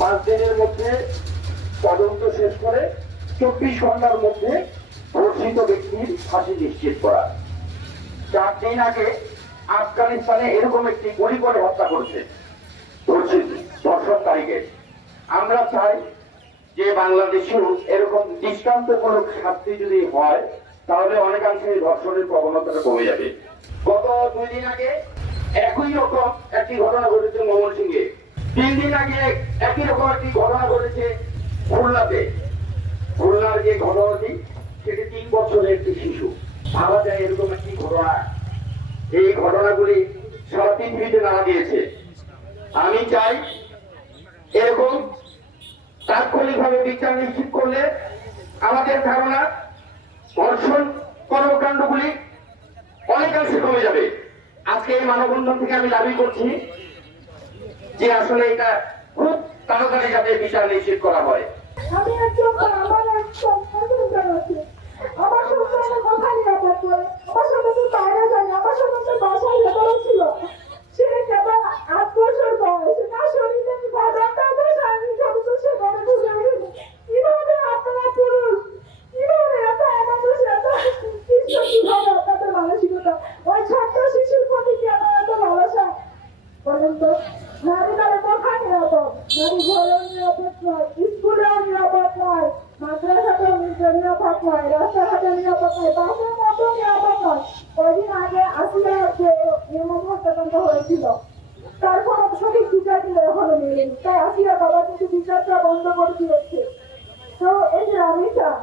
5 দিনের মধ্যে তদন্ত শেষ করে 24 ঘন্টার মধ্যে ধর্ষিত ব্যক্তির ফাঁসি নিশ্চিত করা। 4 দিন আগে আফগানিস্তানে এরকম একটি গুলি করে হত্যা করেছে ধর্ষণকারীকে। আমরা চাই যে বাংলাদেশেও এরকম দৃষ্টান্তমূলক শাস্তি যদি হয় তাহলে অনেকাংশে ধর্ষণের প্রবণতাটা কমে যাবে। গত 2 দিন আগে একই রকম একটি ঘটনা ঘটেছে ময়মনসিংহে। 3 দিন আগে একই রকম একটি ঘটনা ঘটেছে খুলনাতে। খুলনার যে ঘটনাটি সেটি 3 বছরের একটি শিশু। ভাবা যায় এরকম একটি ঘটনা, এই ঘটনাগুলি সারা পৃথিবীতে নাড়া দিয়েছে। আমি চাই এরকম তাৎক্ষণিকভাবে বিচার নিশ্চিত করলে আমাদের ধারণা ধর্ষণ কর্মকাণ্ডগুলি অনেকাংশে কমে যাবে। আজকে এই মানববন্ধন থেকে আমি দাবি করছি যে আসলে এটা খুব তাড়াতাড়ি যাতে বিচার নিশ্চিত করা হয়। আমি একজন আমার সন্তান আছে, আমার সন্তানের কথা নিরাপদ করে আমার সন্তান বাইরে যায়, আমার সন্তান বাসায় লেখানো ছিল, সে কেবল 8 বছর বয়স, তার শরীরে বাজারটা আমি সমস্ত সে ঘরে ঢুকে উঠেছে। কিভাবে আপনারা পুরুষ, কিভাবে এত আমাদের সাথে কিভাবে আপনাদের মানসিকতা, ওই ছোট্ট শিশুর প্রতি কেন এত ভালোবাসা বলেন তো? নারী তারা কোথায় নিরাপদ? নারী ঘরেও নিরাপদ নয়, স্কুলেও নিরাপদ নয়, মাদ্রাসাতেও নিরাপদ নয়, রাস্তাঘাটে নিরাপদ নয়, বাসের মধ্যেও নিরাপদ নয়। কয়েকদিন আগে আসিয়ার যে নির্মম হত্যাকাণ্ড হয়েছিল তার কোনো সঠিক বিচার কিন্তু এখনো মেলেনি। তাই আসিয়ার বাবা কিন্তু বিচারটা বন্ধ করে দিয়েছে। তো এই যে আমি চাই